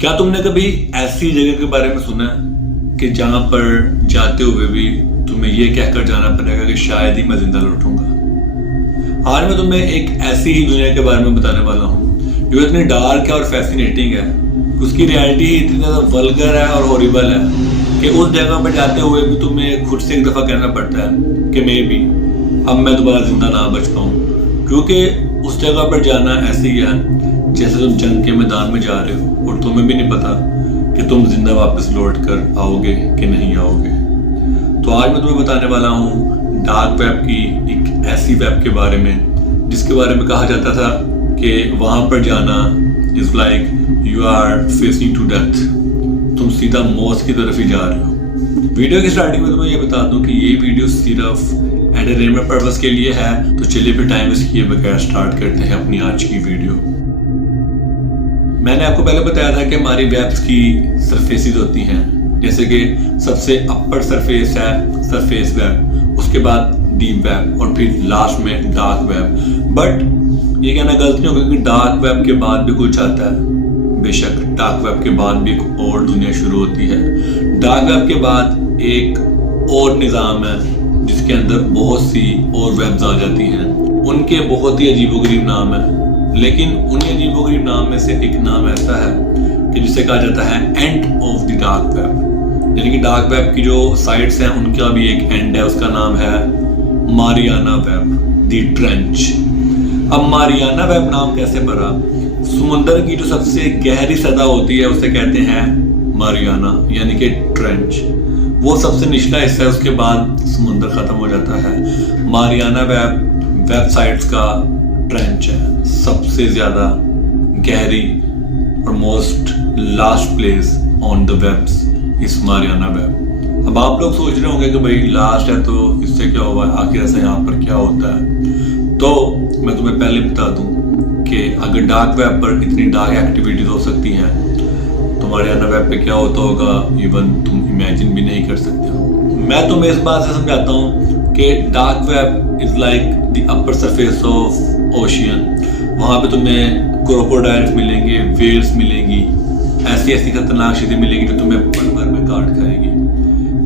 क्या तुमने कभी ऐसी जगह के बारे में सुना है कि जहां पर जाते हुए भी तुम्हें ये कहकर जाना पड़ेगा कि शायद ही मैं जिंदा लौटूंगा। आज मैं तुम्हें एक ऐसी ही दुनिया के बारे में बताने वाला हूँ जो इतनी डार्क है और फैसिनेटिंग है, उसकी रियलिटी ही इतनी ज़्यादा वल्गर है और हॉरिबल है कि उस जगह पर जाते हुए भी तुम्हें खुद से एक दफ़ा कहना पड़ता है कि मे बी अब मैं दोबारा जिंदा ना बच पाऊँ, क्योंकि उस जगह पर जाना ऐसी है जैसे तुम जंग के मैदान में जा रहे हो और तुम्हें भी नहीं पता कि तुम जिंदा वापस लौट कर आओगे कि नहीं आओगे। तो आज मैं तुम्हें बताने वाला हूँ डार्क वेब की एक ऐसी वेब के बारे में जिसके बारे में कहा जाता था कि वहाँ पर जाना is like you are facing to death, तुम सीधा मौत की तरफ ही जा रहे हो। वीडियो की स्टार्टिंग में तुम्हें ये बता दूं कि ये वीडियो सिर्फ एंटरटेनमेंट पर्पस के लिए है, तो चलिए फिर टाइम वेस्ट किए बगैर स्टार्ट करते हैं अपनी आज की वीडियो। मैंने आपको पहले बताया था कि हमारी वेब्स की सरफेसेस होती हैं, जैसे कि सबसे अपर सरफेस है सरफेस वेब, उसके बाद डीप वेब और फिर लास्ट में डार्क वेब। बट ये कहना गलत नहीं होगा कि डार्क वेब के बाद भी कुछ आता है। बेशक डार्क वेब के बाद भी एक और दुनिया शुरू होती है। डार्क वेब के बाद एक और निज़ाम है जिसके अंदर बहुत सी और वेब्स आ जाती हैं, उनके बहुत ही अजीबोगरीब नाम है। लेकिन उन्हीं अजीबोगरीब नाम में से एक नाम ऐसा है कि जिसे कहा जाता है end of the dark web, यानी कि डार्क वेब की जो साइट्स हैं उनका भी एक एंड है, उसका नाम है मारियाना वेब, द ट्रेंच। अब मारियाना वेब नाम कैसे पड़ा? समुंदर की जो सबसे गहरी सतह होती है उसे कहते हैं मारियाना, यानी कि ट्रेंच। वो सबसे निचला हिस्सा है, उसके बाद समुंदर खत्म हो जाता है। मारियाना वेबसाइट्स का ट्रेंच है सबसे ज्यादा गहरी और most last place on the webs is Mariana web. अब आप लोग सोच रहे होंगे कि भाई लास्ट है तो इससे क्या हुआ, आखिर ऐसा यहाँ पर क्या होता है? तो मैं तुम्हें पहले बता दूं कि अगर डार्क वेब पर इतनी डार्क एक्टिविटीज हो सकती हैं तो मारियाना वेब पे क्या होता होगा, इवन तुम इमेजिन भी नहीं कर सकते हो। मैं तुम्हें इस बात से समझाता हूँ कि dark web is like the upper surface of ocean. वहाँ पे तुम्हें क्रोकोडाइल्स मिलेंगे, वेल्स मिलेंगी, ऐसी ऐसी खतरनाक चीज़ें मिलेंगी जो तुम्हें पल भर में काट खाएगी।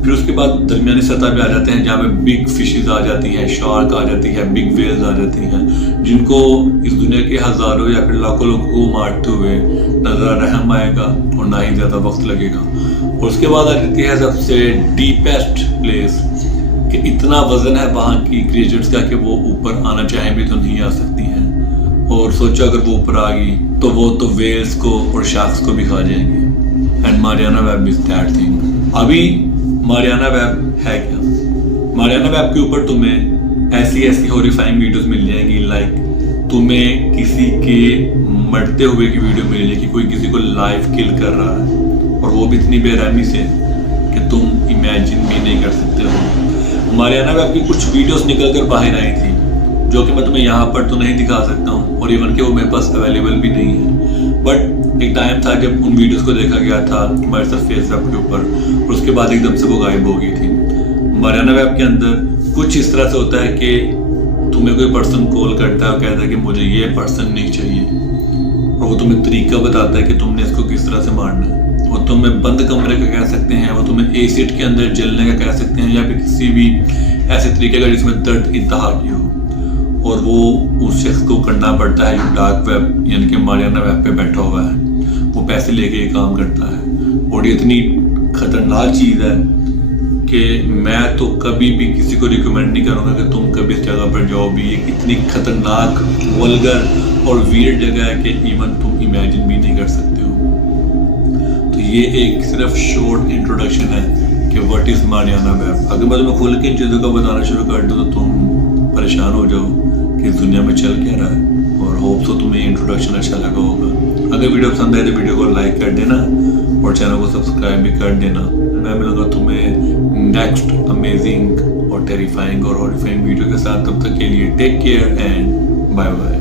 फिर उसके बाद दरमियानी सतह पे आ जाते हैं जहाँ पे बिग फिशेज आ जाती हैं, शार्क आ जाती है, बिग वेल्स आ जाती हैं, जिनको इस दुनिया के हज़ारों या फिर लाखों लोगों को मारते हुए नजर रहम आएगा और ना ही ज़्यादा वक्त लगेगा। और उसके बाद आ जाती है सबसे डीपेस्ट प्लेस कि इतना वजन है वहाँ की क्रिएचर्स का कि वो ऊपर आना चाहें भी तो नहीं आ सकती हैं। और सोचो अगर वो ऊपर आ गई तो वो तो वेल्स को और शार्क्स को भी खा जाएंगे। And Mariana web is that thing. अभी मारियाना वेब है क्या? मारियाना वेब के ऊपर तुम्हें ऐसी ऐसी हॉरिफाइंग वीडियोस मिल जाएंगी, लाइक तुम्हें किसी के मरते हुए की वीडियो मिल जाएगी, कोई किसी को लाइव किल कर रहा है और वो भी इतनी बेरहमी से कि तुम इमेजिन भी नहीं कर सकते हो। मारियाना वेब की कुछ वीडियोस निकल कर बाहर आई थी जो कि मैं तुम्हें यहाँ पर तो नहीं दिखा सकता हूँ और इवन के वो मेरे पास अवेलेबल भी नहीं है। बट एक टाइम था जब उन वीडियोस को देखा गया था हमारे सरफेस वेब के ऊपर और उसके बाद एकदम से वो गायब हो गई थी। मारियाना वेब के अंदर कुछ इस तरह से होता है कि तुम्हें कोई पर्सन कॉल करता है और कहता है कि मुझे ये पर्सन नहीं चाहिए, और वो तुम्हें तरीका बताता है कि तुमने इसको किस तरह से मारना है। वो तुम्हें बंद कमरे का कह सकते हैं, वो तुम्हें एसिड के अंदर जलने का कह सकते हैं, या फिर किसी भी ऐसे तरीके का जिसमें दर्द इंतहा की हो, और वो उस शख्स को करना पड़ता है जो डार्क वेब यानी कि मारियाना वेब पे बैठा हुआ है। वो पैसे लेके ये काम करता है और ये इतनी खतरनाक चीज़ है कि मैं तो कभी भी किसी को रिकमेंड नहीं करूँगा कि तुम कभी इस जगह पर जाओ भी। ये इतनी खतरनाक, वल्गर और वियर्ड जगह है कि इवन तुम इमेजिन भी नहीं कर सकते हो। तो ये एक सिर्फ शॉर्ट इंट्रोडक्शन है कि व्हाट इज़ मारियाना वेब। अगर मैं तुम्हें खुल के इन चीज़ों को बताना शुरू कर दूँ तो तुम परेशान हो जाओ कि इस दुनिया में चल क्या रहा है। और होप सो तुम्हें इंट्रोडक्शन अच्छा लगा होगा। अगर वीडियो पसंद आए तो वीडियो को लाइक कर देना और चैनल को सब्सक्राइब भी कर देना। मैं मिलूंगा तुम्हें नेक्स्ट अमेजिंग और टेरिफाइंग और हॉरिफाइंग वीडियो के साथ। तब तक के लिए take care and bye bye.